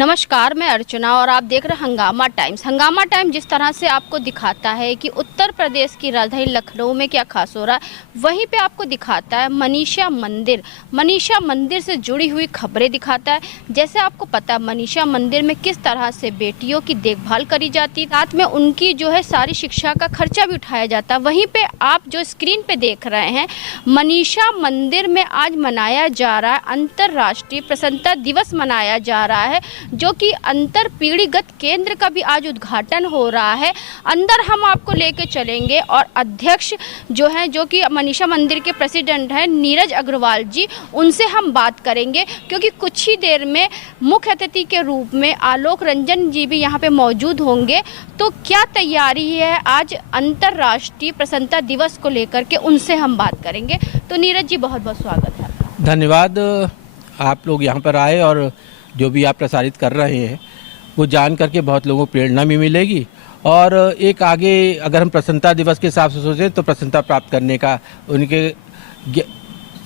नमस्कार, मैं अर्चना और आप देख रहे हैं हंगामा टाइम्स। हंगामा टाइम्स जिस तरह से आपको दिखाता है कि उत्तर प्रदेश की राजधानी लखनऊ में क्या खास हो रहा है, वहीं पे आपको दिखाता है मनीषा मंदिर से जुड़ी हुई खबरें दिखाता है। जैसे आपको पता है मनीषा मंदिर में किस तरह से बेटियों की देखभाल करी जाती है, साथ में उनकी जो है सारी शिक्षा का खर्चा भी उठाया जाता है। वहीं पर आप जो स्क्रीन पर देख रहे हैं, मनीषा मंदिर में आज मनाया जा रहा है अंतर्राष्ट्रीय प्रसन्नता दिवस मनाया जा रहा है, जो कि अंतर पीढ़ीगत केंद्र का भी आज उद्घाटन हो रहा है। अंदर हम आपको लेके चलेंगे और अध्यक्ष जो हैं, जो कि मनीषा मंदिर के प्रेसिडेंट हैं नीरज अग्रवाल जी, उनसे हम बात करेंगे, क्योंकि कुछ ही देर में मुख्य अतिथि के रूप में आलोक रंजन जी भी यहाँ पे मौजूद होंगे। तो क्या तैयारी है आज अंतर्राष्ट्रीय प्रसन्नता दिवस को लेकर के, उनसे हम बात करेंगे। तो नीरज जी, बहुत बहुत स्वागत है आपका। धन्यवाद, आप लोग यहाँ पर आए और जो भी आप प्रसारित कर रहे हैं वो जान करके बहुत लोगों को प्रेरणा भी मिलेगी और एक आगे अगर हम प्रसन्नता दिवस के हिसाब से सोचें तो प्रसन्नता प्राप्त करने का उनके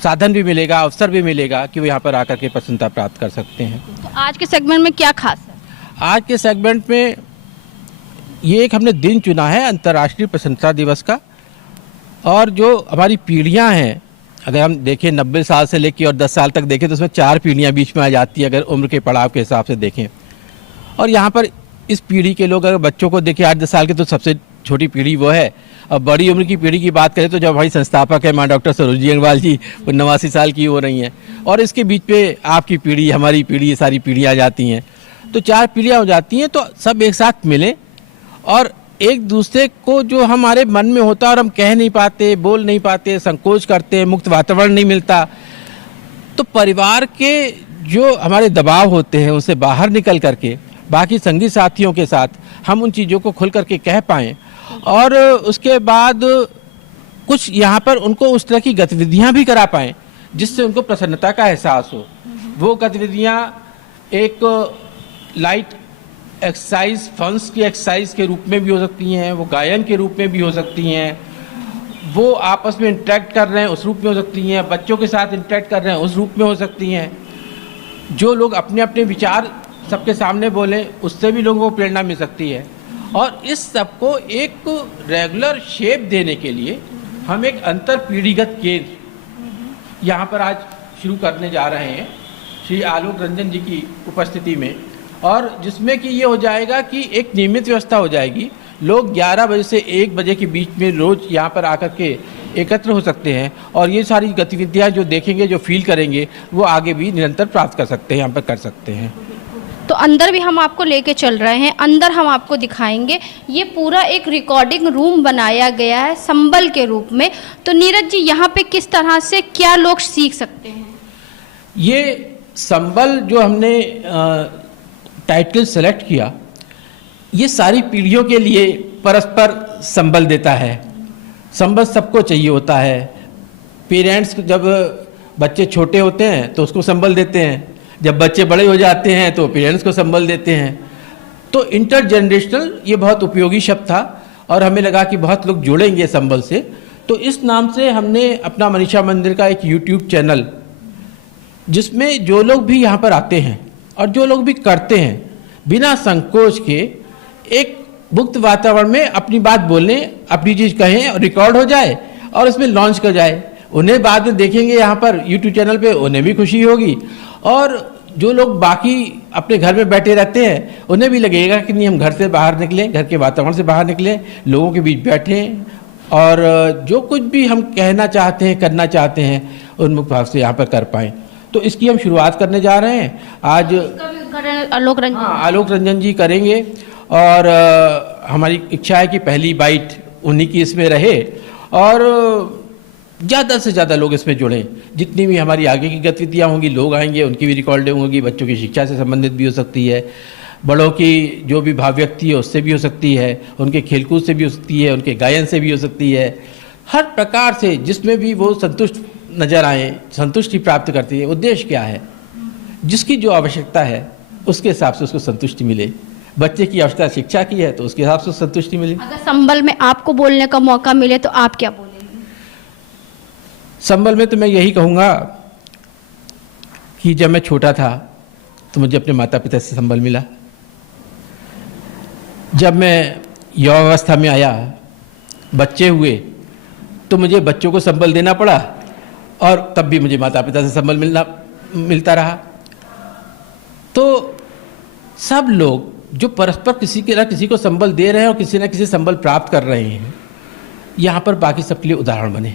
साधन भी मिलेगा, अवसर भी मिलेगा कि वो यहाँ पर आकर के प्रसन्नता प्राप्त कर सकते हैं। तो आज के सेगमेंट में क्या खास है? आज के सेगमेंट में ये एक हमने दिन चुना है अंतर्राष्ट्रीय प्रसन्नता दिवस का, और जो हमारी पीढ़ियाँ हैं, अगर हम देखें 90 साल से लेकर और 10 साल तक देखें तो उसमें 4 पीढ़ियाँ बीच में आ जाती है, अगर उम्र के पड़ाव के हिसाब से देखें। और यहाँ पर इस पीढ़ी के लोग अगर बच्चों को देखें 8-10 साल के, तो सबसे छोटी पीढ़ी वो है। अब बड़ी उम्र की पीढ़ी की बात करें तो जब हमारी संस्थापक है माँ डॉक्टर सरोजिनी अग्रवाल जी, वो 89 साल की हो रही हैं, और इसके बीच पे आपकी पीढ़ी, हमारी पीढ़ी, ये सारी पीढ़ियाँ आ जाती हैं, तो 4 पीढ़ियाँ हो जाती हैं। तो सब एक साथ मिलें और एक दूसरे को जो हमारे मन में होता है और हम कह नहीं पाते, बोल नहीं पाते, संकोच करते हैं, मुक्त वातावरण नहीं मिलता, तो परिवार के जो हमारे दबाव होते हैं उनसे बाहर निकल करके बाकी संगी साथियों के साथ हम उन चीज़ों को खुल करके कह पाएँ, और उसके बाद कुछ यहाँ पर उनको उस तरह की गतिविधियाँ भी करा पाएँ जिससे उनको प्रसन्नता का एहसास हो। वो गतिविधियाँ एक लाइट एक्सरसाइज, फंस की एक्सरसाइज के रूप में भी हो सकती हैं, वो गायन के रूप में भी हो सकती हैं, वो आपस में इंटरेक्ट कर रहे हैं उस रूप में हो सकती हैं, बच्चों के साथ इंटरेक्ट कर रहे हैं उस रूप में हो सकती हैं। जो लोग अपने अपने विचार सबके सामने बोलें उससे भी लोगों को प्रेरणा मिल सकती है। और इस सब को एक रेगुलर शेप देने के लिए हम एक अंतर पीढ़ीगत केंद्र यहाँ पर आज शुरू करने जा रहे हैं श्री आलोक रंजन जी की उपस्थिति में, और जिसमें कि ये हो जाएगा कि एक नियमित व्यवस्था हो जाएगी। लोग 11 बजे से 1 बजे के बीच में रोज़ यहाँ पर आकर के एकत्र हो सकते हैं, और ये सारी गतिविधियाँ जो देखेंगे, जो फील करेंगे, वो आगे भी निरंतर प्राप्त कर सकते हैं, यहाँ पर कर सकते हैं। तो अंदर भी हम आपको लेके चल रहे हैं, अंदर हम आपको दिखाएंगे। ये पूरा एक रिकॉर्डिंग रूम बनाया गया है संबल के रूप में। तो नीरज जी, यहाँ पे किस तरह से क्या लोग सीख सकते हैं? ये संबल जो हमने टाइटल सेलेक्ट किया, ये सारी पीढ़ियों के लिए परस्पर संबल देता है। संबल सबको चाहिए होता है। पेरेंट्स जब बच्चे छोटे होते हैं तो उसको संबल देते हैं, जब बच्चे बड़े हो जाते हैं तो पेरेंट्स को संबल देते हैं। तो इंटरजनरेशनल ये बहुत उपयोगी शब्द था और हमें लगा कि बहुत लोग जुड़ेंगे संबल से। तो इस नाम से हमने अपना मनीषा मंदिर का एक यूट्यूब चैनल, जिसमें जो लोग भी यहाँ पर आते हैं और जो लोग भी करते हैं, बिना संकोच के एक मुक्त वातावरण में अपनी बात बोलें, अपनी चीज़ कहें और रिकॉर्ड हो जाए और उसमें लॉन्च कर जाए। उन्हें बाद में देखेंगे यहाँ पर यूट्यूब चैनल पे, उन्हें भी खुशी होगी, और जो लोग बाकी अपने घर में बैठे रहते हैं उन्हें भी लगेगा कि नहीं, हम घर से बाहर निकलें, घर के वातावरण से बाहर निकलें, लोगों के बीच बैठें और जो कुछ भी हम कहना चाहते हैं, करना चाहते हैं, उन्मुख भाव से यहाँ पर कर पाएँ। तो इसकी हम शुरुआत करने जा रहे हैं आज। आलोक रंजन, हाँ, आलोक रंजन जी करेंगे, और हमारी इच्छा है कि पहली बाइट उन्हीं की इसमें रहे और ज़्यादा से ज़्यादा लोग इसमें जुड़ें। जितनी भी हमारी आगे की गतिविधियाँ होंगी, लोग आएंगे, उनकी भी रिकॉर्डिंग होगी। बच्चों की शिक्षा से संबंधित भी हो सकती है, बड़ों की जो भी भावव्यक्ति है उससे भी हो सकती है, उनके खेलकूद से भी हो सकती है, उनके गायन से भी हो सकती है। हर प्रकार से जिसमें भी वो संतुष्ट नज़र आए, संतुष्टि प्राप्त करती है। उद्देश्य क्या है? जिसकी जो आवश्यकता है उसके हिसाब से उसको संतुष्टि मिले। बच्चे की आवश्यकता शिक्षा की है तो उसके हिसाब से संतुष्टि मिले। अगर संबल में आपको बोलने का मौका मिले तो आप क्या बोलेंगे? संबल में तो मैं यही कहूँगा कि जब मैं छोटा था तो मुझे अपने माता पिता से संबल मिला। जब मैं युवावस्था में आया, बच्चे हुए, तो मुझे बच्चों को संबल देना पड़ा और तब भी मुझे माता पिता से संबल मिलता रहा। तो सब लोग जो परस्पर किसी के ना किसी को संबल दे रहे हैं और किसी न किसी संबल प्राप्त कर रहे हैं, यहाँ पर बाकी सबके लिए उदाहरण बने।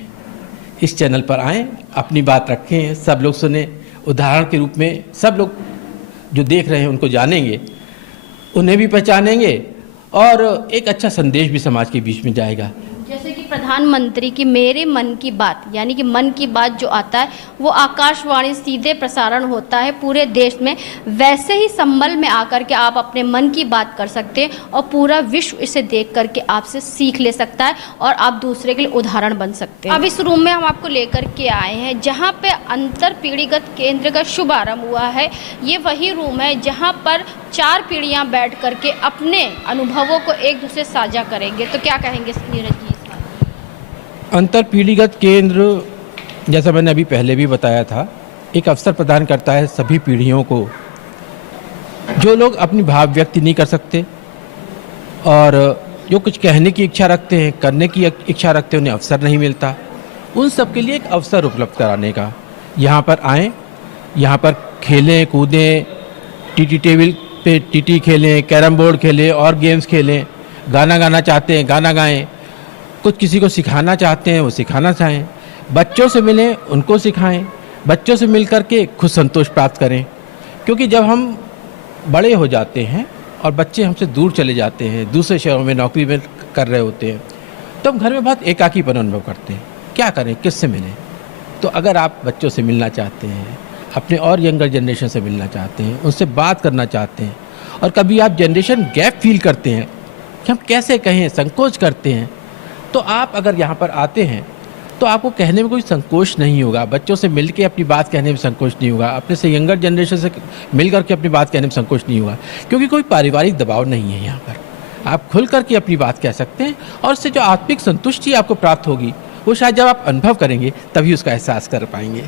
इस चैनल पर आएँ, अपनी बात रखें, सब लोग सुने, उदाहरण के रूप में सब लोग जो देख रहे हैं उनको जानेंगे, उन्हें भी पहचानेंगे और एक अच्छा संदेश भी समाज के बीच में जाएगा। जैसे कि प्रधानमंत्री की मेरे मन की बात, यानी कि मन की बात जो आता है वो आकाशवाणी सीधे प्रसारण होता है पूरे देश में, वैसे ही संबल में आकर के आप अपने मन की बात कर सकते हैं और पूरा विश्व इसे देख करके आपसे सीख ले सकता है और आप दूसरे के लिए उदाहरण बन सकते हैं। अब इस रूम में हम आपको लेकर के आए हैं जहाँ पे अंतर पीढ़ीगत केंद्र का शुभारंभ हुआ है। ये वही रूम है जहाँ पर 4 पीढ़ियाँ बैठ करके अपने अनुभवों को एक दूसरे साझा करेंगे। तो क्या कहेंगे नीरज जी? अंतर पीढ़ीगत केंद्र, जैसा मैंने अभी पहले भी बताया था, एक अवसर प्रदान करता है सभी पीढ़ियों को। जो लोग अपनी भाव व्यक्त नहीं कर सकते और जो कुछ कहने की इच्छा रखते हैं, करने की इच्छा रखते हैं, उन्हें अवसर नहीं मिलता, उन सब के लिए एक अवसर उपलब्ध कराने का। यहाँ पर आएँ, यहाँ पर खेलें कूदें, टीटी टेबल पे टीटी खेलें, कैरम बोर्ड खेलें और गेम्स खेलें, गाना गाना चाहते हैं गाना गाएं, कुछ किसी को सिखाना चाहते हैं वो सिखाना चाहें, बच्चों से मिलें उनको सिखाएं, बच्चों से मिल कर के खुद संतोष प्राप्त करें। क्योंकि जब हम बड़े हो जाते हैं और बच्चे हमसे दूर चले जाते हैं, दूसरे शहरों में नौकरी में कर रहे होते हैं, तो हम घर में बहुत एकाकीपन अनुभव करते हैं। क्या करें, किससे मिलें? तो अगर आप बच्चों से मिलना चाहते हैं, अपने और यंगर जनरेशन से मिलना चाहते हैं, उनसे बात करना चाहते हैं, और कभी आप जनरेशन गैप फील करते हैं कि हम कैसे कहें, संकोच करते हैं, तो आप अगर यहाँ पर आते हैं तो आपको कहने में कोई संकोच नहीं होगा। बच्चों से मिल के अपनी बात कहने में संकोच नहीं होगा, अपने से यंगर जनरेशन से मिल करके अपनी बात कहने में संकोच नहीं होगा, क्योंकि कोई पारिवारिक दबाव नहीं है। यहाँ पर आप खुल करके अपनी बात कह सकते हैं और उससे जो आत्मिक संतुष्टि आपको प्राप्त होगी वो शायद जब आप अनुभव करेंगे तभी उसका एहसास कर पाएंगे।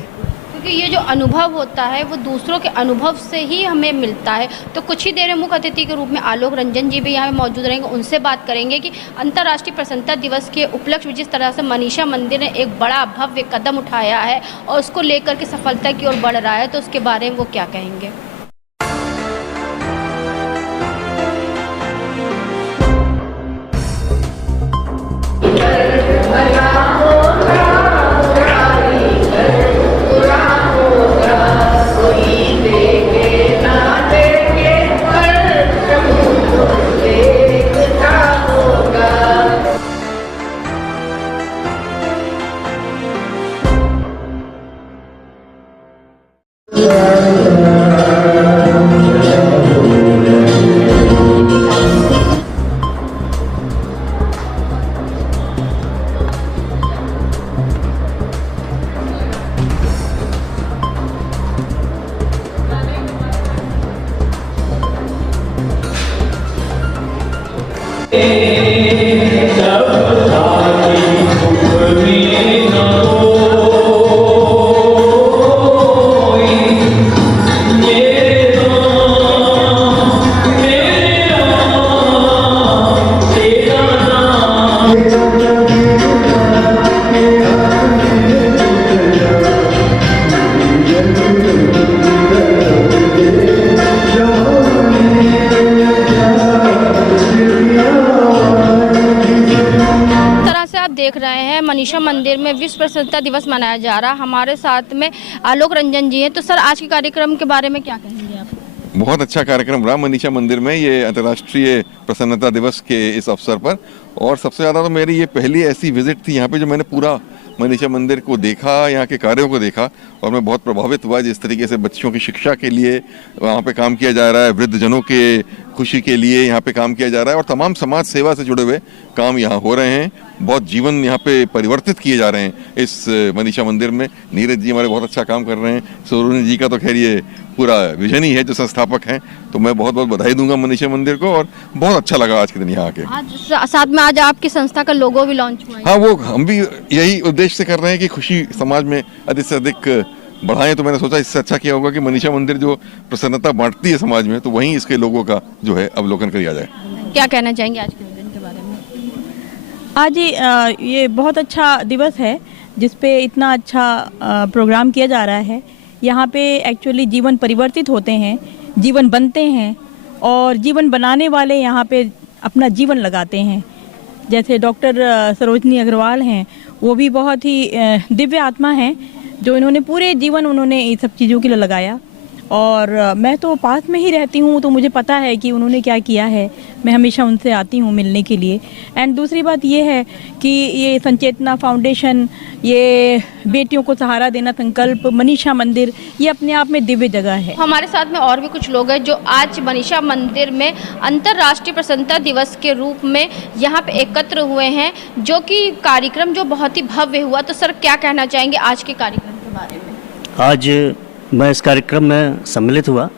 क्योंकि ये जो अनुभव होता है वो दूसरों के अनुभव से ही हमें मिलता है। तो कुछ ही देर में मुख्य अतिथि के रूप में आलोक रंजन जी भी यहाँ पे मौजूद रहेंगे, उनसे बात करेंगे कि अंतर्राष्ट्रीय प्रसन्नता दिवस के उपलक्ष्य में जिस तरह से मनीषा मंदिर ने एक बड़ा भव्य कदम उठाया है और उसको लेकर के सफलता की ओर बढ़ रहा है, तो उसके बारे में वो क्या कहेंगे। देख रहे हैं मनीषा मंदिर में विश्व प्रसन्नता दिवस मनाया जा रहा है। हमारे साथ में आलोक रंजन जी हैं। तो सर, आज के कार्यक्रम के बारे में क्या कहेंगे आप? बहुत अच्छा कार्यक्रम रहा मनीषा मंदिर में, ये अंतर्राष्ट्रीय प्रसन्नता दिवस के इस अवसर पर। और सबसे ज़्यादा तो मेरी ये पहली ऐसी विजिट थी यहाँ पे जो मैंने पूरा मनीषा मंदिर को देखा, यहाँ के कार्यों को देखा, और मैं बहुत प्रभावित हुआ जिस तरीके से बच्चों की शिक्षा के लिए वहाँ पे काम किया जा रहा है, वृद्धजनों के खुशी के लिए यहाँ पे काम किया जा रहा है, और तमाम समाज सेवा से जुड़े हुए काम यहाँ हो रहे हैं। बहुत जीवन यहाँ पे परिवर्तित किए जा रहे हैं इस मनीषा मंदिर में। नीरज जी हमारे बहुत अच्छा काम कर रहे हैं। सोरूनी जी का तो खैर ये पूरा विजन ही है जो संस्थापक हैं, तो मैं बहुत बहुत बधाई दूंगा मनीषा मंदिर को, और बहुत अच्छा लगा आज के दिन यहाँ आके। आज साथ में आज आपकी संस्था का लोगो भी लॉन्च हुआ है। हाँ, वो हम भी यही उद्देश्य से कर रहे हैं कि खुशी समाज में अधिक से अधिक बढ़ाएं, तो मैंने सोचा इससे अच्छा क्या होगा कि मनीषा मंदिर जो प्रसन्नता बांटती है समाज में, तो वहीं इसके लोगों का जो है अवलोकन किया जाए। क्या कहना चाहेंगे आज के दिन के बारे में? आज ये बहुत अच्छा दिवस है जिस पे इतना अच्छा प्रोग्राम किया जा रहा है। यहाँ पे एक्चुअली जीवन परिवर्तित होते हैं, जीवन बनते हैं और जीवन बनाने वाले यहाँ पे अपना जीवन लगाते हैं। जैसे डॉक्टर सरोजनी अग्रवाल हैं, वो भी बहुत ही दिव्य आत्मा हैं जो इन्होंने पूरे जीवन उन्होंने ये सब चीज़ों के लिए लगाया। और मैं तो पास में ही रहती हूँ तो मुझे पता है कि उन्होंने क्या किया है। मैं हमेशा उनसे आती हूँ मिलने के लिए। एंड दूसरी बात ये है कि ये संचेतना फाउंडेशन, ये बेटियों को सहारा देना संकल्प, मनीषा मंदिर, ये अपने आप में दिव्य जगह है। हमारे साथ में और भी कुछ लोग हैं जो आज मनीषा मंदिर में अंतर्राष्ट्रीय प्रसन्नता दिवस के रूप में यहाँ पे एकत्र हुए हैं, जो कि कार्यक्रम जो बहुत ही भव्य हुआ। तो सर क्या कहना चाहेंगे आज के कार्यक्रम के बारे में? आज मैं इस कार्यक्रम में सम्मिलित हुआ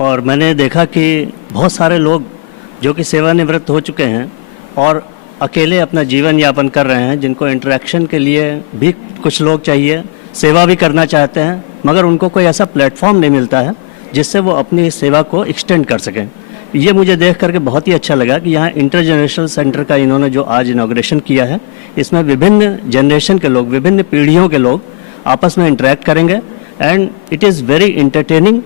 और मैंने देखा कि बहुत सारे लोग जो कि सेवानिवृत्त हो चुके हैं और अकेले अपना जीवन यापन कर रहे हैं, जिनको इंटरेक्शन के लिए भी कुछ लोग चाहिए, सेवा भी करना चाहते हैं, मगर उनको कोई ऐसा प्लेटफॉर्म नहीं मिलता है जिससे वो अपनी सेवा को एक्सटेंड कर सकें। ये मुझे देख करके बहुत ही अच्छा लगा कि यहाँ इंटरजेनरेशनल सेंटर का इन्होंने जो आज इनॉग्रेशन किया है, इसमें विभिन्न जनरेशन के लोग, विभिन्न पीढ़ियों के लोग आपस में इंटरेक्ट करेंगे and it is very entertaining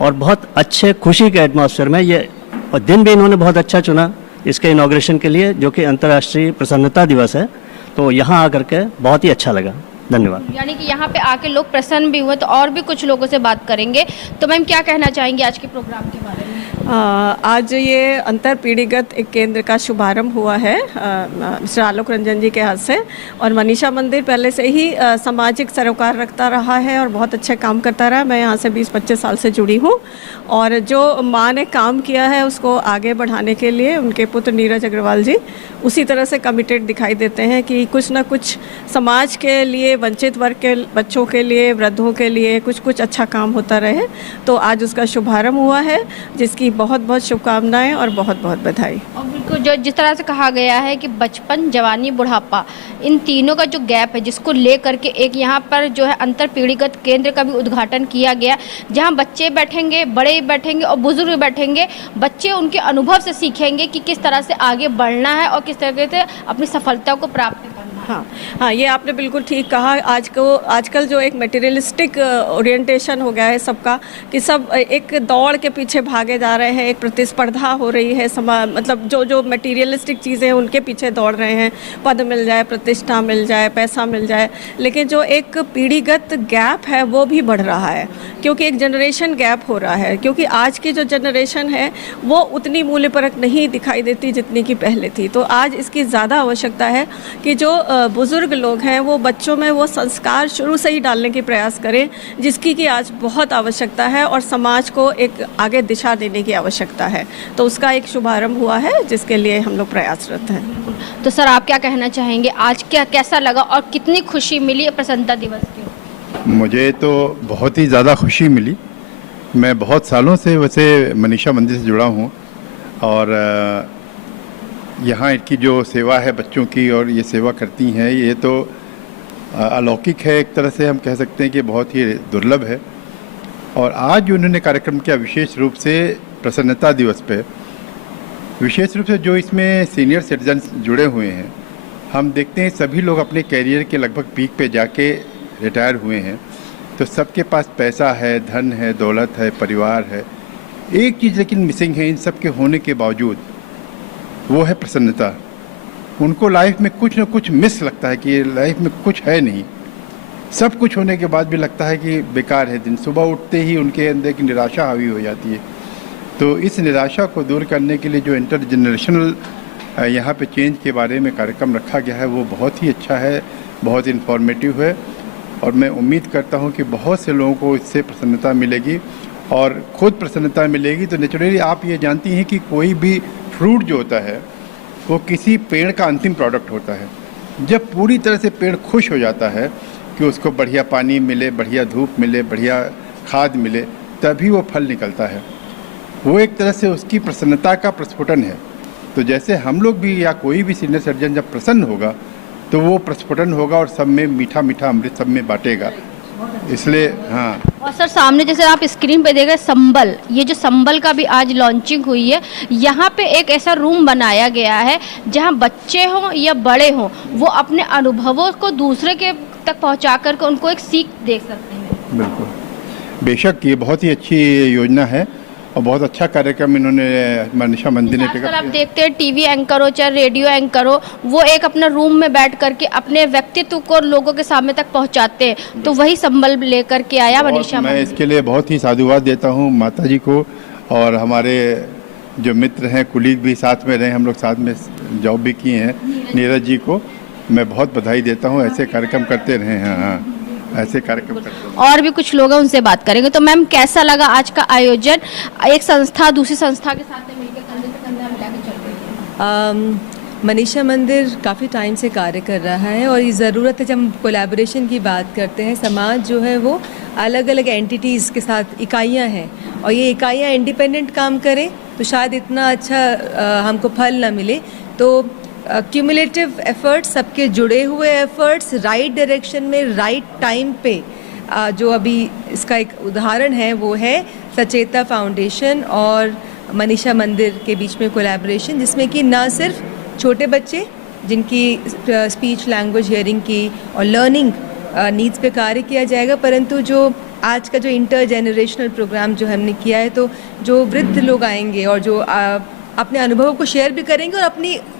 और बहुत अच्छे खुशी के एटमॉस्फेयर में ये। और दिन भी इन्होंने बहुत अच्छा चुना इसके इनॉग्रेशन के लिए, जो कि अंतर्राष्ट्रीय प्रसन्नता दिवस है। तो यहाँ आकर के बहुत ही अच्छा लगा। धन्यवाद। यानी कि यहाँ पे आके लोग प्रसन्न भी हुए। तो और भी कुछ लोगों से बात करेंगे। तो मैम क्या कहना चाहेंगे आज के प्रोग्राम के बारे में? आज ये अंतर पीढ़ीगत एक केंद्र का शुभारंभ हुआ है मिस्टर आलोक रंजन जी के हाथ से। और मनीषा मंदिर पहले से ही सामाजिक सरोकार रखता रहा है और बहुत अच्छे काम करता रहा। मैं यहाँ से 20-25 साल से जुड़ी हूँ और जो माँ ने काम किया है उसको आगे बढ़ाने के लिए उनके पुत्र नीरज अग्रवाल जी उसी तरह से कमिटेड दिखाई देते हैं कि कुछ ना कुछ समाज के लिए, वंचित वर्ग के बच्चों के लिए, वृद्धों के लिए कुछ अच्छा काम होता रहे। तो आज उसका शुभारंभ हुआ है, जिसकी बहुत बहुत शुभकामनाएं और बहुत बहुत बधाई। और बिल्कुल जो जिस तरह से कहा गया है कि बचपन, जवानी, बुढ़ापा, इन तीनों का जो गैप है, जिसको लेकर के एक यहाँ पर जो है अंतर पीढ़ीगत केंद्र का भी उद्घाटन किया गया, जहाँ बच्चे बैठेंगे, बड़े बैठेंगे और बुजुर्ग बैठेंगे। बच्चे उनके अनुभव से सीखेंगे कि किस तरह से आगे बढ़ना है और किस तरह से अपनी सफलता को प्राप्त करना है। हाँ, ये आपने बिल्कुल ठीक कहा। आजकल जो एक मटेरियलिस्टिक ओरिएंटेशन हो गया है सबका, कि सब एक दौड़ के पीछे भागे जा रहे हैं, एक प्रतिस्पर्धा हो रही है मतलब जो मटेरियलिस्टिक चीज़ें हैं उनके पीछे दौड़ रहे हैं, पद मिल जाए, प्रतिष्ठा मिल जाए, पैसा मिल जाए। लेकिन जो एक पीढ़ीगत गैप है वो भी बढ़ रहा है, क्योंकि एक जनरेशन गैप हो रहा है। क्योंकि आज की जो जनरेशन है वो उतनी मूल्यपरक नहीं दिखाई देती जितनी कि पहले थी। तो आज इसकी ज़्यादा आवश्यकता है कि जो बुज़ुर्ग लोग हैं वो बच्चों में वो संस्कार शुरू से ही डालने की प्रयास करें, जिसकी कि आज बहुत आवश्यकता है और समाज को एक आगे दिशा देने की आवश्यकता है। तो उसका एक शुभारंभ हुआ है जिसके लिए हम लोग प्रयासरत हैं। तो सर आप क्या कहना चाहेंगे, आज कैसा लगा और कितनी खुशी मिली प्रसन्नता दिवस की? मुझे तो बहुत ही ज़्यादा खुशी मिली। मैं बहुत सालों से वैसे मनीषा मंदिर से जुड़ा हूँ और यहाँ इनकी जो सेवा है बच्चों की और ये सेवा करती हैं, ये तो अलौकिक है। एक तरह से हम कह सकते हैं कि बहुत ही दुर्लभ है। और आज जो उन्होंने कार्यक्रम किया विशेष रूप से प्रसन्नता दिवस पे, विशेष रूप से जो इसमें सीनियर सिटीजन्स जुड़े हुए हैं, हम देखते हैं सभी लोग अपने कैरियर के लगभग पीक पे जाके रिटायर हुए हैं। तो सबके पास पैसा है, धन है, दौलत है, परिवार है। एक चीज़ लेकिन मिसिंग है इन सब के होने के बावजूद, वो है प्रसन्नता। उनको लाइफ में कुछ ना कुछ मिस लगता है कि लाइफ में कुछ है नहीं। सब कुछ होने के बाद भी लगता है कि बेकार है दिन। सुबह उठते ही उनके अंदर की निराशा हावी हो जाती है। तो इस निराशा को दूर करने के लिए जो इंटर जनरेशनल यहाँ पे चेंज के बारे में कार्यक्रम रखा गया है वो बहुत ही अच्छा है, बहुत इन्फॉर्मेटिव है। और मैं उम्मीद करता हूँ कि बहुत से लोगों को इससे प्रसन्नता मिलेगी और खुद प्रसन्नता मिलेगी। तो नेचुरली आप ये जानती हैं कि कोई भी फ्रूट जो होता है वो किसी पेड़ का अंतिम प्रोडक्ट होता है। जब पूरी तरह से पेड़ खुश हो जाता है कि उसको बढ़िया पानी मिले, बढ़िया धूप मिले, बढ़िया खाद मिले, तभी वो फल निकलता है। वो एक तरह से उसकी प्रसन्नता का प्रस्फुटन है। तो जैसे हम लोग भी या कोई भी सीनियर सिटीजन जब प्रसन्न होगा तो वो प्रस्फुटन होगा और सब में मीठा मीठा अमृत सब में बांटेगा। इसलिए हाँ। और सर सामने जैसे आप स्क्रीन पे देख रहे हैं संबल, ये जो संबल का भी आज लॉन्चिंग हुई है, यहाँ पे एक ऐसा रूम बनाया गया है जहाँ बच्चे हों या बड़े हों वो अपने अनुभवों को दूसरे के तक पहुँचा कर उनको एक सीख दे सकते हैं। बिल्कुल, बेशक ये बहुत ही अच्छी योजना है और बहुत अच्छा कार्यक्रम इन्होंने मनीषा मंदिर ने आजकल आप देखते हैं टीवी एंकर हो चाहे रेडियो एंकर हो, वो एक अपना रूम में बैठ करके अपने व्यक्तित्व को लोगों के सामने तक पहुंचाते हैं, तो वही संबल लेकर के आया मनीषा। मैं इसके लिए बहुत ही साधुवाद देता हूँ माता जी को, और हमारे जो मित्र हैं, कुलीग भी साथ में रहे, हम लोग साथ में जॉब भी किए हैं, नीरज जी को मैं बहुत बधाई देता हूँ। ऐसे कार्यक्रम करते रहे हैं। हाँ, ऐसे कार्यक्रम करते हैं। और भी कुछ लोग हैं, उनसे बात करेंगे। तो मैम कैसा लगा आज का आयोजन? एक संस्था दूसरी संस्था के साथ में मिलकर कंधे से कंधा मिला के चल रही है। मनीषा मंदिर काफ़ी टाइम से कार्य कर रहा है और ये ज़रूरत है, जब हम कोलैबोरेशन की बात करते हैं, समाज जो है वो अलग अलग एंटिटीज़ के साथ इकाइयाँ हैं और ये इकाइयाँ इंडिपेंडेंट काम करें तो शायद इतना अच्छा हमको फल ना मिले। तो क्यूमुलेटिव एफर्ट्स, सबके जुड़े हुए एफर्ट्स, राइट डायरेक्शन में राइट टाइम पे, जो अभी इसका एक उदाहरण है वो है सचेता फाउंडेशन और मनीषा मंदिर के बीच में कोलैबोरेशन, जिसमें कि ना सिर्फ छोटे बच्चे जिनकी स्पीच लैंग्वेज हियरिंग की और लर्निंग नीड्स पे कार्य किया जाएगा, परंतु जो आज का जो इंटर जनरेशनल प्रोग्राम जो हमने किया है, तो जो वृद्ध लोग आएंगे और जो अपने अनुभवों को शेयर भी करेंगे और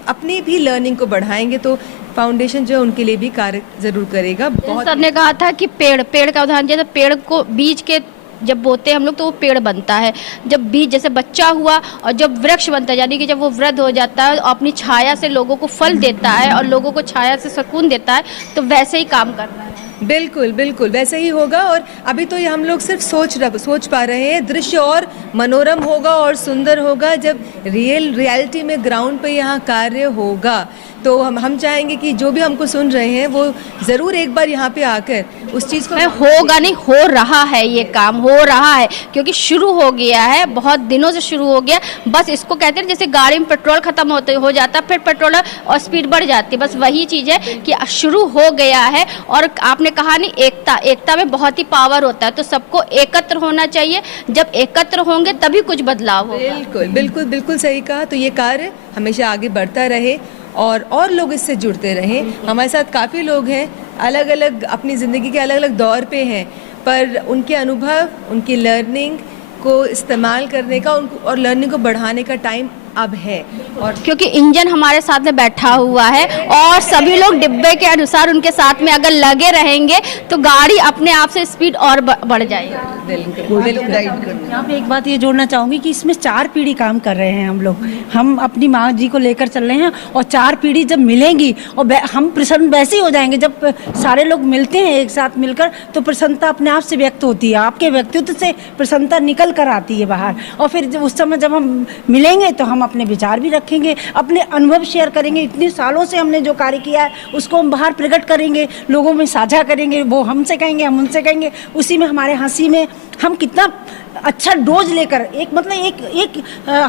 अपनी भी लर्निंग को बढ़ाएंगे, तो फाउंडेशन जो है उनके लिए भी कार्य ज़रूर करेगा। बहुत सर ने कहा था कि पेड़ का उदाहरण दिया, तो पेड़ को बीज के जब बोते हैं हम लोग तो वो पेड़ बनता है, जब बीज जैसे बच्चा हुआ और जब वृक्ष बनता है, यानी कि जब वो वृद्ध हो जाता है और अपनी छाया से लोगों को फल देता है और लोगों को छाया से सुकून देता है, तो वैसे ही काम कर रहा है। बिल्कुल बिल्कुल वैसे ही होगा। और अभी तो ये हम लोग सिर्फ सोच पा रहे हैं, दृश्य और मनोरम होगा और सुंदर होगा जब रियलिटी में ग्राउंड पे यहाँ कार्य होगा। तो हम चाहेंगे कि जो भी हमको सुन रहे हैं वो ज़रूर एक बार यहाँ पे आकर उस चीज़ को, होगा नहीं, हो रहा है, ये काम हो रहा है क्योंकि शुरू हो गया है, बहुत दिनों से शुरू हो गया। बस इसको कहते हैं जैसे गाड़ी में पेट्रोल खत्म हो जाता है, फिर पेट्रोल और स्पीड बढ़ जाती है, बस वही चीज़ है कि शुरू हो गया है। और आपने कहा नहीं, एकता में बहुत ही पावर होता है, तो सबको एकत्र होना चाहिए। जब एकत्र होंगे तभी कुछ बदलाव होगा। बिल्कुल बिल्कुल बिल्कुल सही कहा। तो ये कार्य हमेशा आगे बढ़ता रहे और लोग इससे जुड़ते रहें। हमारे साथ काफ़ी लोग हैं, अलग अलग अपनी ज़िंदगी के अलग अलग दौर पे हैं, पर उनके अनुभव, उनकी लर्निंग को इस्तेमाल करने का और लर्निंग को बढ़ाने का टाइम अब है। और क्योंकि इंजन हमारे साथ में बैठा हुआ है और सभी लोग डिब्बे के अनुसार उनके साथ में अगर लगे रहेंगे तो गाड़ी अपने आप से स्पीड और बढ़ जाएगी। यहाँ पे एक बात ये जोड़ना चाहूँगी कि इसमें 4 पीढ़ी काम कर रहे हैं हम लोग। हम अपनी माँ जी को लेकर चल रहे हैं और 4 पीढ़ी जब मिलेंगी और हम प्रसन्न वैसे ही हो जाएंगे जब सारे लोग मिलते हैं एक साथ मिलकर, तो प्रसन्नता अपने आप से व्यक्त होती है, आपके व्यक्तित्व से प्रसन्नता निकल कर आती है बाहर। और फिर उस समय जब हम मिलेंगे तो हम अपने विचार भी रखेंगे, अपने अनुभव शेयर करेंगे। इतने सालों से हमने जो कार्य किया है उसको हम बाहर प्रकट करेंगे, लोगों में साझा करेंगे, वो हमसे कहेंगे, हम उनसे कहेंगे। उसी में हमारे हंसी में हम कितना अच्छा डोज लेकर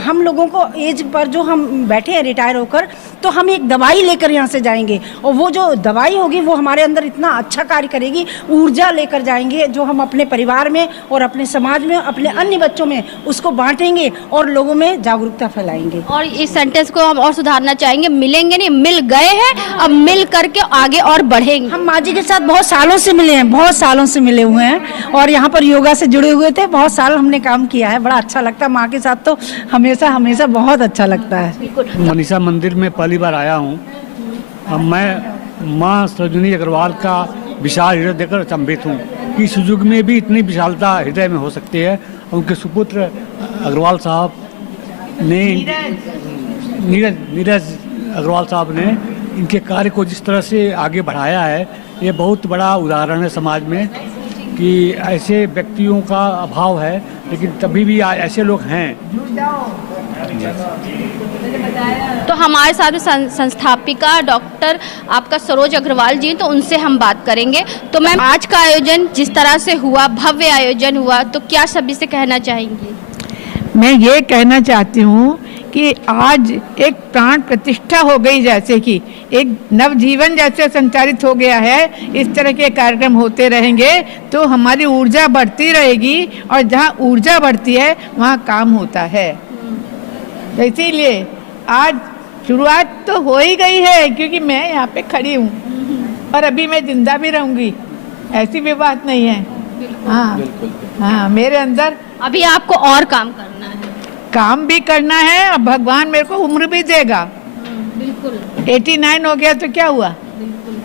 हम लोगों को एज पर जो हम बैठे हैं रिटायर होकर, तो हम एक दवाई लेकर यहाँ से जाएंगे और वो जो दवाई होगी वो हमारे अंदर इतना अच्छा कार्य करेगी, ऊर्जा लेकर जाएंगे जो हम अपने परिवार में और अपने समाज में, अपने अन्य बच्चों में उसको बांटेंगे और लोगों में जागरूकता फैलाएंगे। और इस सेंटेंस को हम और सुधारना चाहेंगे, मिलेंगे नहीं, मिल गए हैं, अब मिल करके आगे और बढ़ेंगे। हम माँ जी के साथ बहुत सालों से मिले हैं, बहुत सालों से मिले हुए हैं और यहाँ पर योगा से जुड़े हुए थे, बहुत साल हमने काम किया है। बड़ा अच्छा लगता है माँ के साथ, तो हमेशा बहुत अच्छा लगता है। मनीषा मंदिर में पहली बार आया हूँ। मैं माँ सरोजिनी अग्रवाल का विशाल हृदय देखकर अचंभित हूँ कि इस युग में भी इतनी विशालता हृदय में हो सकती है। उनके सुपुत्र अग्रवाल साहब ने, नीरज अग्रवाल साहब ने इनके कार्य को जिस तरह से आगे बढ़ाया है, ये बहुत बड़ा उदाहरण है समाज में कि ऐसे व्यक्तियों का अभाव है, लेकिन तभी भी ऐसे लोग हैं। तो हमारे साथ में संस्थापिका डॉक्टर आपका सरोज अग्रवाल जी, तो उनसे हम बात करेंगे। तो मैम, आज का आयोजन जिस तरह से हुआ, भव्य आयोजन हुआ, तो क्या सभी से कहना चाहेंगी? मैं ये कहना चाहती हूँ कि आज एक प्राण प्रतिष्ठा हो गई, जैसे कि एक नवजीवन जैसे संचारित हो गया है। इस तरह के कार्यक्रम होते रहेंगे तो हमारी ऊर्जा बढ़ती रहेगी, और जहाँ ऊर्जा बढ़ती है वहाँ काम होता है। तो इसीलिए आज शुरुआत तो हो ही गई है, क्योंकि मैं यहाँ पे खड़ी हूँ और अभी मैं जिंदा भी रहूँगी, ऐसी भी बात नहीं है। हाँ हाँ, मेरे अंदर अभी आपको और काम करना है, काम भी करना है, और भगवान मेरे को उम्र भी देगा। बिल्कुल। 89 हो गया तो क्या हुआ?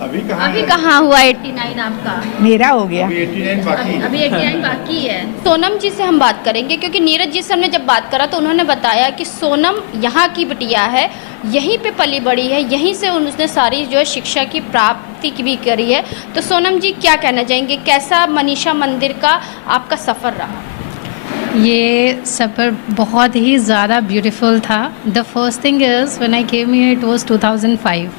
अभी कहाँ हुआ 89 आपका? मेरा हो गया। अभी 89 बाकी है। सोनम जी से हम बात करेंगे, क्योंकि नीरज जी से हमने जब बात करा तो उन्होंने बताया कि सोनम यहाँ की बिटिया है, यहीं पे पली बड़ी है, यहीं से उसने सारी जो है शिक्षा की प्राप्ति भी करी है। तो सोनम जी क्या कहना चाहेंगे, कैसा मनीषा मंदिर का आपका सफ़र रहा? ये सफ़र बहुत ही ज़्यादा ब्यूटीफुल था। The first thing is when I came here it was 2005।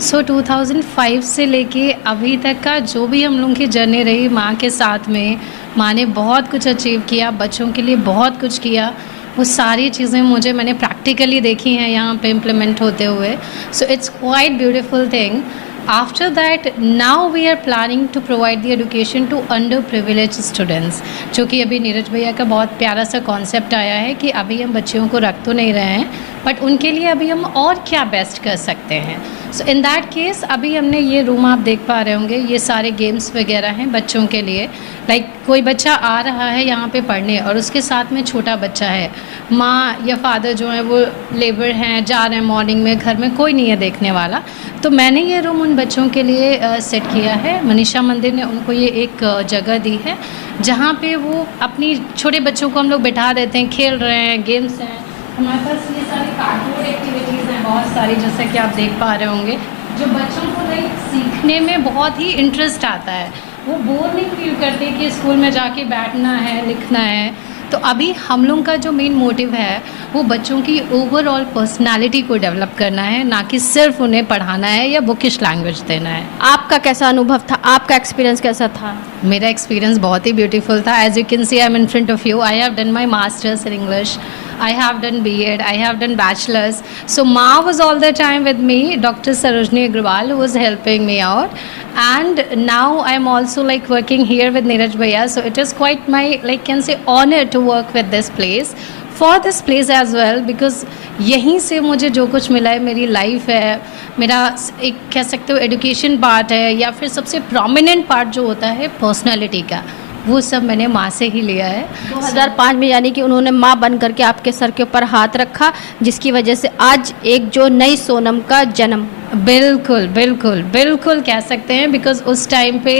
सो 2005 से लेके अभी तक का जो भी हम लोगों की जर्नी रही माँ के साथ में, माँ ने बहुत कुछ अचीव किया, बच्चों के लिए बहुत कुछ किया। वो सारी चीज़ें मैंने प्रैक्टिकली देखी हैं यहाँ पे इम्प्लीमेंट होते हुए। So it's quite beautiful thing. After that, now we are planning to provide the education to underprivileged students, जो कि अभी नीरज भैया का बहुत प्यारा सा कॉन्सेप्ट आया है कि अभी हम बच्चियों को रख तो नहीं रहे हैं, बट उनके लिए अभी हम और क्या बेस्ट कर सकते हैं। सो इन दैट केस अभी हमने ये रूम आप देख पा रहे होंगे, ये सारे गेम्स वगैरह हैं बच्चों के लिए। लाइक कोई बच्चा आ रहा है यहाँ पे पढ़ने और उसके साथ में छोटा बच्चा है, माँ या फादर जो है वो लेबर हैं, जा रहे हैं मॉर्निंग में, घर में कोई नहीं है देखने वाला, तो मैंने ये रूम उन बच्चों के लिए सेट किया है। मनीषा मंदिर ने उनको ये एक जगह दी है जहाँ पे वो अपनी छोटे बच्चों को हम लोग बिठा देते हैं, खेल रहे हैं, गेम्स हैं। हमारे पास ये सारी कार्डबोर्ड एक्टिविटीज़ हैं बहुत सारी, जैसे कि आप देख पा रहे होंगे, जो बच्चों को लाइक सीखने में बहुत ही इंटरेस्ट आता है। वो बोर नहीं फील करते कि स्कूल में जाके बैठना है, लिखना है। तो अभी हम लोग का जो मेन मोटिव है वो बच्चों की ओवरऑल पर्सनालिटी को डेवलप करना है, ना कि सिर्फ उन्हें पढ़ाना है या बुकिश लैंग्वेज देना है। आपका कैसा अनुभव था, आपका एक्सपीरियंस कैसा था? मेरा एक्सपीरियंस बहुत ही ब्यूटीफुल था। As you can see I am in front of you. I have done my masters in English, I have done B.Ed, I have done bachelor's. So Ma was all the time with me, Dr. Sarojini Agrawal, who was helping me out. And now I'm also like working here with Neeraj Bhaiya. So it is quite my, like can say, honor to work with this place. For this place as well, because यहीं से मुझे जो कुछ मिला है, मेरी life है, मेरा एक कह सकते हो एजुकेशन पार्ट है, या फिर सबसे प्रोमिनेंट पार्ट जो होता है पर्सनालिटी का, वो सब मैंने माँ से ही लिया है। 2005 में, यानी कि उन्होंने माँ बन करके आपके सर के ऊपर हाथ रखा, जिसकी वजह से आज एक जो नई सोनम का जन्म। बिल्कुल बिल्कुल बिल्कुल कह सकते हैं, बिकॉज उस टाइम पे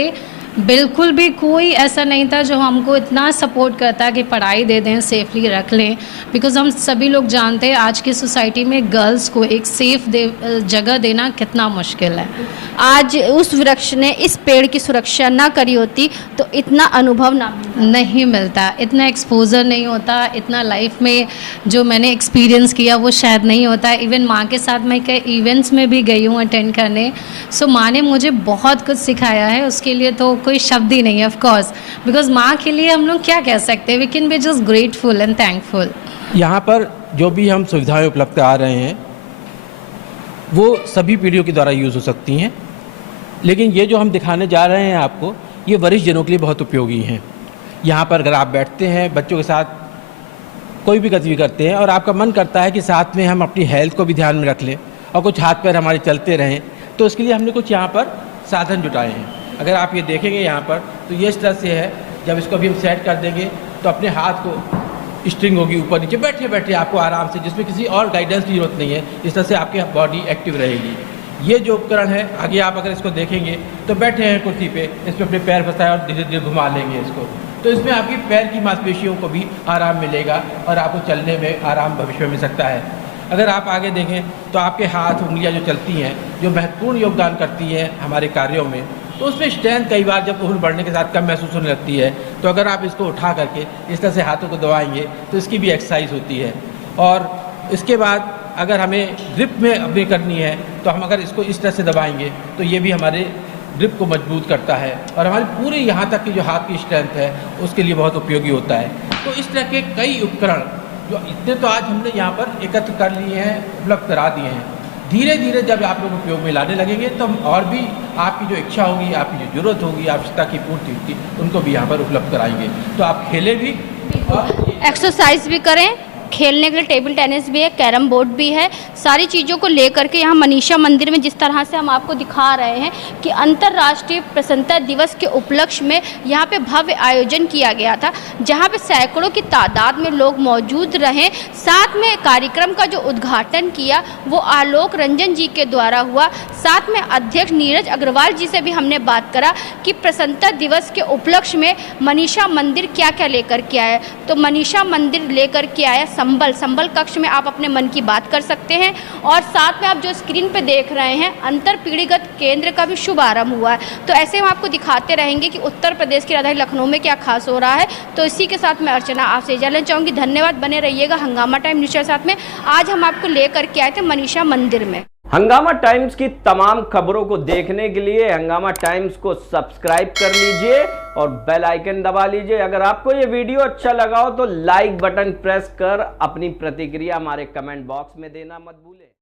बिल्कुल भी कोई ऐसा नहीं था जो हमको इतना सपोर्ट करता कि पढ़ाई दे दें, सेफली रख लें। बिकॉज हम सभी लोग जानते हैं आज की सोसाइटी में गर्ल्स को एक सेफ जगह देना कितना मुश्किल है। आज उस वृक्ष ने इस पेड़ की सुरक्षा ना करी होती तो इतना अनुभव नहीं मिलता, इतना एक्सपोजर नहीं होता, इतना लाइफ में जो मैंने एक्सपीरियंस किया वो शायद नहीं होता। इवन माँ के साथ मैं कई इवेंट्स में भी गई हूँ अटेंड करने। सो माँ ने मुझे बहुत कुछ सिखाया है, उसके लिए तो कोई शब्द ही नहीं है ऑफ कोर्स, बिकॉज माँ के लिए हम लोग क्या कह सकते हैं, we can be just grateful and thankful. यहाँ पर जो भी हम सुविधाएं उपलब्ध करा रहे हैं वो सभी पीढ़ियों के द्वारा यूज़ हो सकती हैं, लेकिन ये जो हम दिखाने जा रहे हैं आपको, ये वरिष्ठ जनों के लिए बहुत उपयोगी हैं। यहाँ पर अगर आप बैठते हैं, बच्चों के साथ कोई भी गतिविधि करते हैं और आपका मन करता है कि साथ में हम अपनी हेल्थ को भी ध्यान में रख लें और कुछ हाथ पैर हमारे चलते रहें, तो उसके लिए हमने कुछ यहाँ पर साधन जुटाए हैं। अगर आप ये देखेंगे यहाँ पर तो ये इस तरह से है, जब इसको अभी हम सेट कर देंगे तो अपने हाथ को स्ट्रिंग होगी ऊपर नीचे, बैठे बैठे आपको आराम से, जिसमें किसी और गाइडेंस की जरूरत नहीं है, इस तरह से आपकी बॉडी एक्टिव रहेगी। ये जो उपकरण है, आगे आप अगर इसको देखेंगे तो बैठे हैं कुर्सी पे, इस पर अपने पैर फंसाए और धीरे धीरे घुमा लेंगे इसको, तो इसमें आपकी पैर की मांसपेशियों को भी आराम मिलेगा और आपको चलने में आराम भविष्य में मिल सकता है। अगर आप आगे देखें तो आपके हाथ उंगलियां जो चलती हैं, जो महत्वपूर्ण योगदान करती हैं हमारे कार्यों में, तो उसमें स्ट्रेंथ कई बार जब उम्र बढ़ने के साथ कम महसूस होने लगती है, तो अगर आप इसको उठा करके इस तरह से हाथों को दबाएंगे तो इसकी भी एक्सरसाइज होती है। और इसके बाद अगर हमें ग्रिप में अपनी करनी है तो हम अगर इसको इस तरह से दबाएंगे तो ये भी हमारे ग्रिप को मजबूत करता है और हमारी पूरी यहाँ तक की जो हाथ की स्ट्रेंथ है उसके लिए बहुत उपयोगी होता है। तो इस तरह के कई उपकरण जो इतने तो आज हमने यहाँ पर एकत्र कर लिए हैं, उपलब्ध करा दिए हैं। धीरे धीरे जब आप लोग उपयोग में लाने लगेंगे तो हम और भी आपकी जो इच्छा होगी, आपकी जो जरूरत होगी, आवश्यकता की पूर्ति होगी, उनको भी यहाँ पर उपलब्ध कराएंगे। तो आप खेलें भी और एक्सरसाइज भी करें, खेलने के लिए टेबल टेनिस भी है, कैरम बोर्ड भी है। सारी चीज़ों को लेकर के यहाँ मनीषा मंदिर में जिस तरह से हम आपको दिखा रहे हैं कि अंतर्राष्ट्रीय प्रसन्नता दिवस के उपलक्ष्य में यहाँ पे भव्य आयोजन किया गया था, जहाँ पे सैकड़ों की तादाद में लोग मौजूद रहे। साथ में कार्यक्रम का जो उद्घाटन किया वो आलोक रंजन जी के द्वारा हुआ। साथ में अध्यक्ष नीरज अग्रवाल जी से भी हमने बात करा कि प्रसन्नता दिवस के उपलक्ष्य में मनीषा मंदिर क्या क्या लेकर के आया। तो मनीषा मंदिर लेकर के आया संबल कक्ष में आप अपने मन की बात कर सकते हैं। और साथ में आप जो स्क्रीन पे देख रहे हैं अंतर पीढ़ीगत केंद्र का भी शुभारंभ हुआ है। तो ऐसे हम आपको दिखाते रहेंगे कि उत्तर प्रदेश की राजधानी लखनऊ में क्या खास हो रहा है। तो इसी के साथ मैं अर्चना आपसे इजाजत लेना चाहूँगी। धन्यवाद, बने रहिएगा हंगामा टाइम न्यूज़ के साथ में। आज हम आपको लेकर के आए थे मनीषा मंदिर में। हंगामा टाइम्स की तमाम खबरों को देखने के लिए हंगामा टाइम्स को सब्सक्राइब कर लीजिए और बेल आइकन दबा लीजिए। अगर आपको ये वीडियो अच्छा लगा हो तो लाइक बटन प्रेस कर अपनी प्रतिक्रिया हमारे कमेंट बॉक्स में देना मत भूलें।